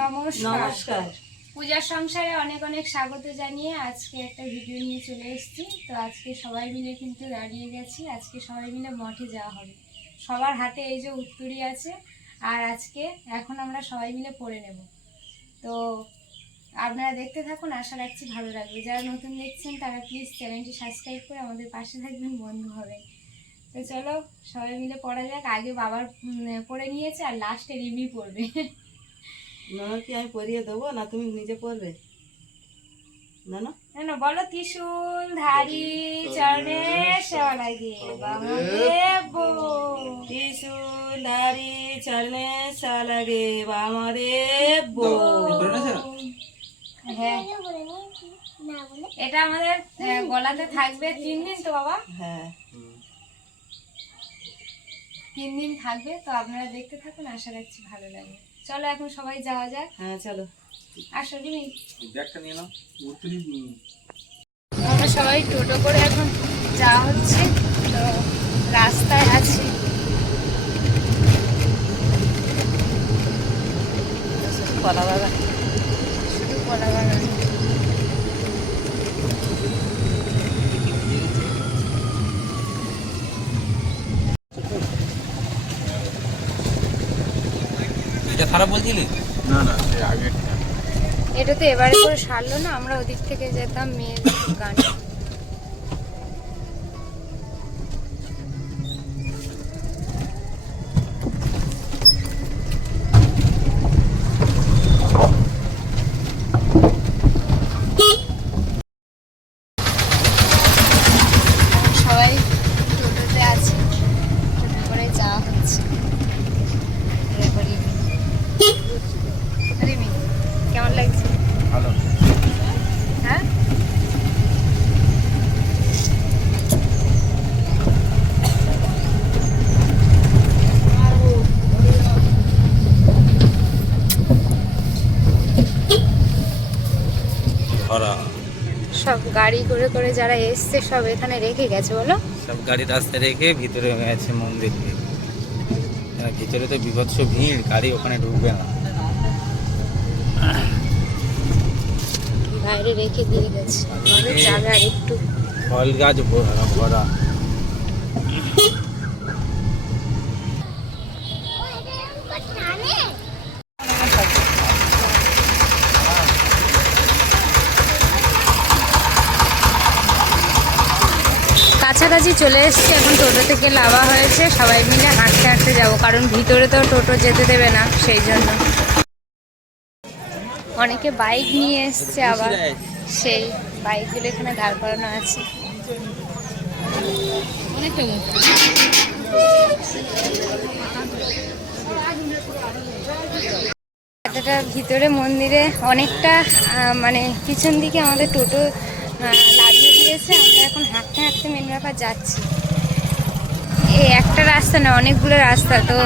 নমস্কার। পূজার সংসারে অনেক অনেক স্বাগত জানিয়ে আজকে একটা ভিডিও নিয়ে চলে এসেছি। তো আজকে সবাই মিলে কিন্তু দাঁড়িয়ে গেছি, আজকে সবাই মিলে মঠে যাওয়া হবে। সবার হাতে এই যে উত্তরী আছে, আর আজকে এখন আমরা সবাই মিলে পড়ে নেব। তো আপনারা দেখতে থাকুন, আশা রাখছি ভালো লাগবে। যারা নতুন দেখছেন তারা প্লিজ চ্যানেলটি সাবস্ক্রাইব করে আমাদের পাশে থাকবেন, বন্ধু হবেন। তো চলো সবাই মিলে পড়া যাক। আগে বাবার পড়ে নিয়েছে আর লাস্টে রিমি পড়বে। না কি আমি পড়িয়ে দেবো না তুমি নিজে পড়বে? না না না বলো, ত্রিশূল ধারী চরণে সেবা লাগে বামদেব। ত্রিশূল ধারী চরণে সেবা লাগে বামদেব। হ্যাঁ, এটা আমাদের গলাতে থাকবে 3 দিন তো বাবা। হ্যাঁ 3 দিন থাকবে। তো আপনারা দেখতে থাকুন, আশা রাখছি ভালো লাগবে। চলো এখন সবাই যাওয়া যাক। হ্যাঁ চলো আসো রিমি, ব্যাগটা নিয়ে নাও। আমরা সবাই টোটো করে এখন যাওয়া হচ্ছে। তো রাস্তায় আছি, কলা বাগান, শুধু কলা বাগান। এটা খারাপ বলছিলি? না না, আগে এটা তো এবারে করে সারলো না, আমরা ওদিক থেকে যেতাম মেয়ের গান। সবাই টোটোতে আছে, টোটো করে যাওয়া হচ্ছে। রিমি কেমন লাগছে? ভালো। হ্যাঁ ভরা সব গাড়ি করে করে যারা এসছে সব এখানে রেখে গেছে। বলো, সব গাড়ি রাস্তায় রেখে ভিতরে গেছে মন্দির। ভিতরে তো বিভৎস ভিড়, গাড়ি ওখানে ঢুকবে না। বাইরে রেখে দিয়ে গেছে। আমাদের জায়গা একটু ফল গাছ ভরা। কাছাকাছি চলে এসেছি। এখন টোটো থেকে নামা হয়েছে, সবাই মিলে হাঁটতে হাঁটতে যাবো, কারণ ভিতরে তো টোটো যেতে দেবে না, সেই জন্য। অনেকে বাইক নিয়ে এসছে, আবার সেই বাইকগুলো এখানে দাঁড় করানো আছে। এতটা ভিতরে মন্দিরে অনেকটা মানে পিছন দিকে আমাদের টোটো লাগিয়ে দিয়েছে। আমরা এখন হাঁটতে হাঁটতে মেন ব্যাপার যাচ্ছি। এই একটা রাস্তা না, অনেকগুলো রাস্তা, তো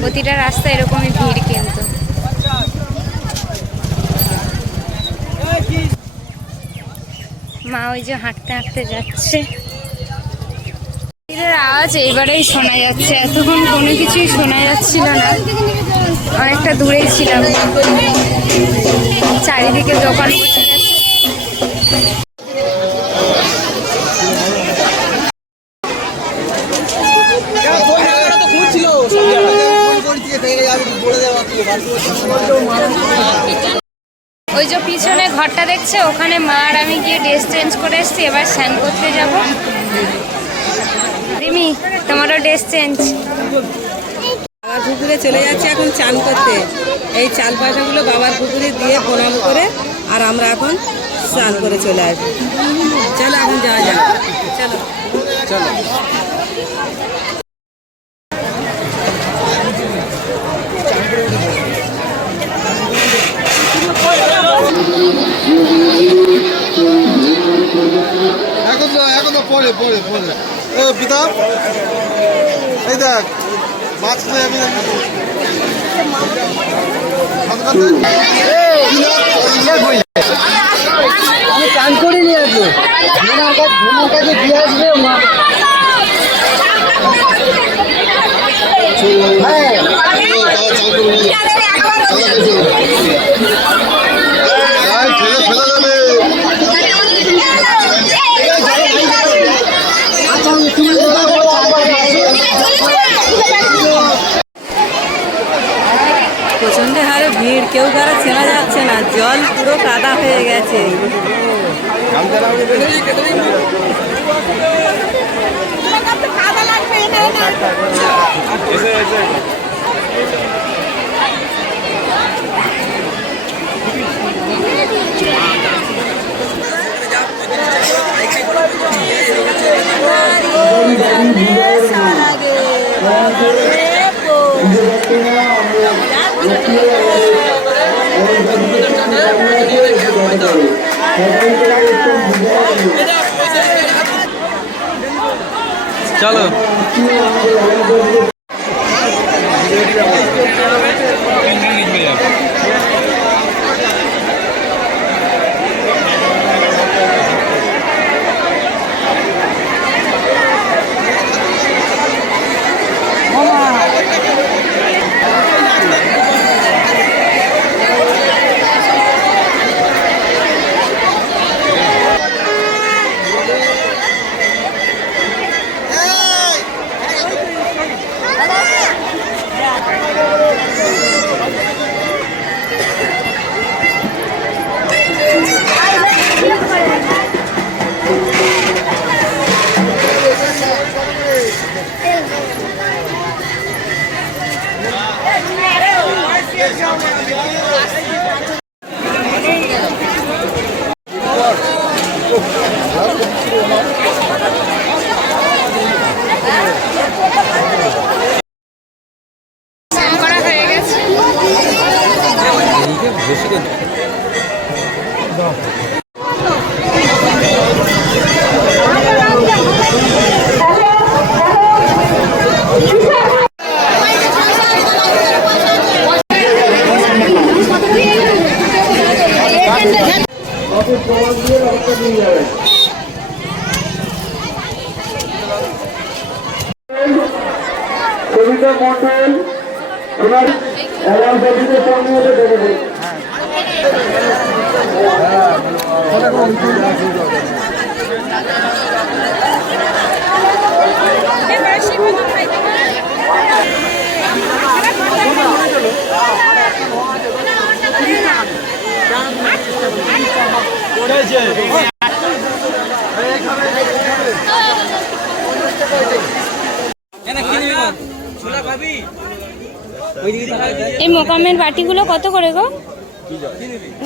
প্রতিটা রাস্তা এরকমই ভিড়। কিন্তু মা ওই যে হাঁটতে হাঁটতে যাচ্ছে। আওয়াজ এইবারেই শোনা যাচ্ছে, এতক্ষণ কোনো কিছুই শোনা যাচ্ছিল না। অনেকটা দূরেই ছিলাম, চারিদিকে দোকান বসে গেছে। ওই যে পিছনে ঘরটা দেখছে, ওখানে মা আর আমি গিয়ে ড্রেস চেঞ্জ করে এসছি। এবার স্নান করতে যাব। রিমি, তোমারও ড্রেস চেঞ্জ। বাবার পুকুরে চলে যাচ্ছে এখন চান করতে। এই চাল পাশাগুলো বাবার পুকুরে দিয়ে প্রণাম করে আর আমরা এখন স্নান করে চলে আসবো। চলো এখন যাওয়া যাক। চলো চলো। এখন তো পরে পরে পরে পিতা এই দেখ মাছ চান করে নিয়ে আসবো, ধোনার কাছে দিয়ে আসবে। হ্যাঁ প্রচন্ড হারে ভিড়, কেউ কারো চেনা যাচ্ছে না, জল পুরো কাদা হয়ে গেছে। চলো করা হয়ে গেছে। বেশি করে কবিতা মন্ডল ওনার অ্যালাউন্সের সঙ্গে দেখে এই মোকামের বাটিগুলো কত করে গো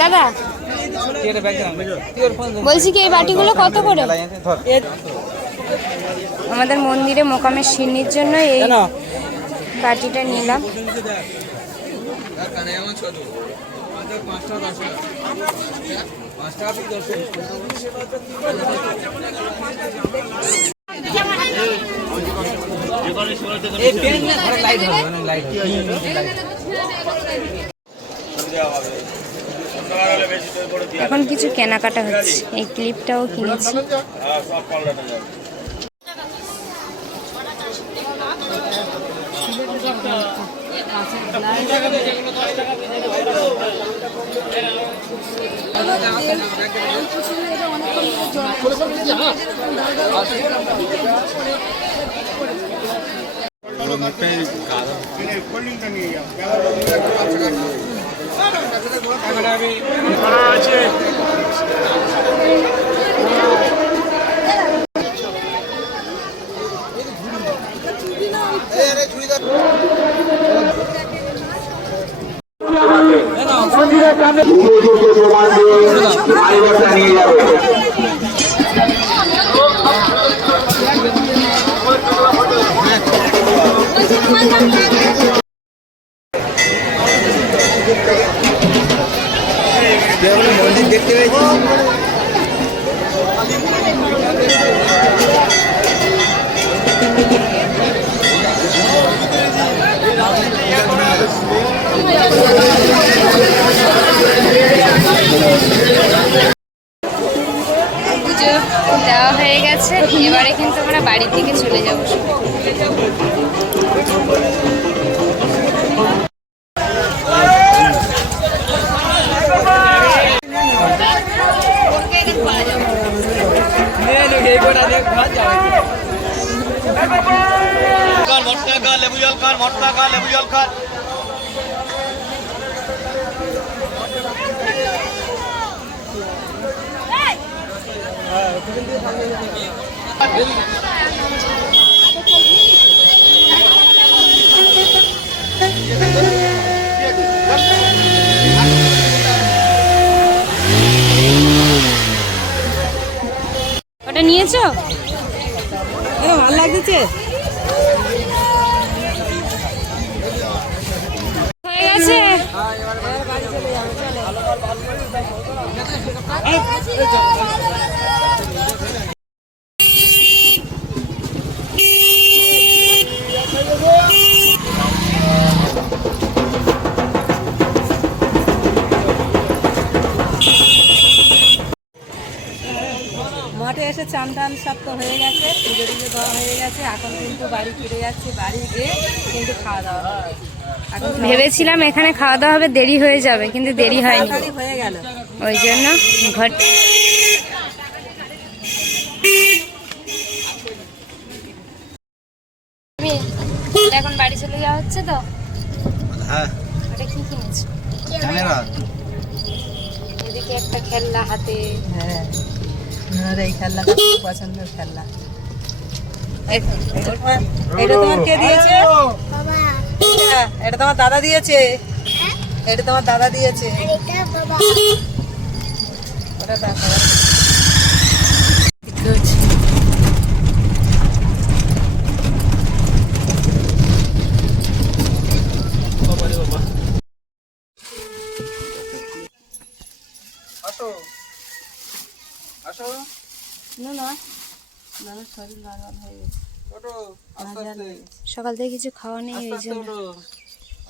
দাদা? বলছি কি এই বাটিগুলো কত করে? আমাদের মন্দিরে মোকামের সিন্নির জন্য এই বাটিটা নিলাম। এখন কিছু কেনাকাটা হচ্ছে, এই ক্লিপটাও কিনেছি। মন্দির দেখতে পেয়েছি। পুজো দেওয়া হয়ে গেছে, এবারে কিন্তু আমরা বাড়ির দিকে চলে যাবো। ওটা নিয়েছো? ভালো লাগছে। হয়ে গেছে। মাঠে এসে চান টান সব তো হয়ে গেছে, পুজো টুজো দেওয়া হয়ে গেছে। এখন কিন্তু বাড়ি ফিরে যাচ্ছি, বাড়ি গিয়ে কিন্তু খাওয়া দাওয়া হবে। এখন ভেবেছিলাম এখানে খাওয়া দাওয়া হবে, দেরি হয়ে যাবে, কিন্তু দেরি হয়নি। তাড়াতাড়ি হয়ে গেল। ওই জন্য ঘর এখন বাড়ি চলে যাওয়া হচ্ছে তো। হ্যাঁ ওটা কি কিনেছো? ক্যামেরা। এদিকে একটা খেলনা হাতে। হ্যাঁ, আর এই খেলনাটা খুব পছন্দের খেলনা। এটা তোমার কে দিয়েছে? এটা তোমার দাদা দিয়েছে। এটা তোমার দাদা দিয়েছে। ওটা দেখো। আসো আসো না না না, শরীর লাগাল হয়ে গেছে। ওঠো, আস্তে আস্তে সকাল থেকে কিছু খাওয়া নেই, ওই আস্তে জন্য। ওঠো।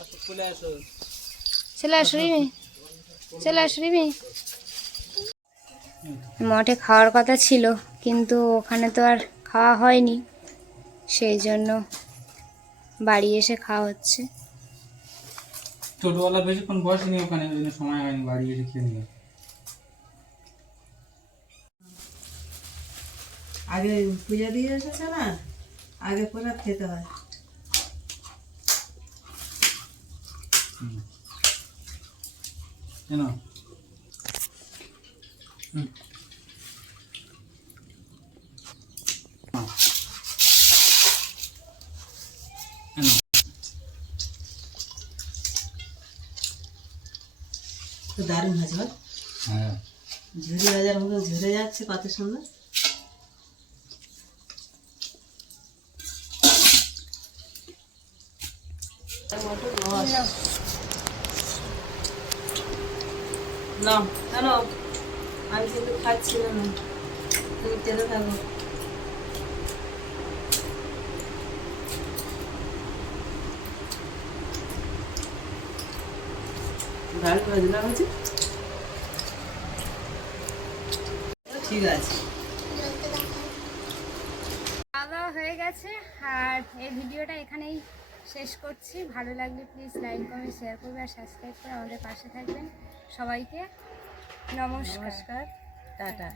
আসো, চলে আসো। চলে আসো রিমি, চলে আসো রিমি। মঠে খাওয়ার কথা ছিল, কিন্তু ওখানে তো আর খাওয়া হয়নি, সেই জন্য বাড়ি এসে খাওয়া হচ্ছে। টোটোওয়ালা বেশিক্ষণ বসেনি ওখানে, ওই জন্য সময় হয়নি, বাড়ি এসে খেয়ে নিয়ে। আগে পূজা দিয়ে এসেছে না, আগে প্রসাদ খেতে হয়। কেন? তো দারুণ হয়েছে বল। হ্যাঁ ঝুরি বাজার মতো ঝরে যাচ্ছে, কত সুন্দর। না কেন, আমি কিন্তু খাচ্ছি না, তুমি খেতে থাকো। গাড়ি করে দিলাম হচ্ছে, ঠিক আছে। খাওয়া দাওয়া হয়ে গেছে, আর এই ভিডিওটা এখানেই শেষ করছি। ভালো লাগলে প্লিজ লাইক কমেন্ট শেয়ার করবে আর সাবস্ক্রাইব করে আমাদের পাশে থাকবেন। সবাইকে নমস্কার। টাটা।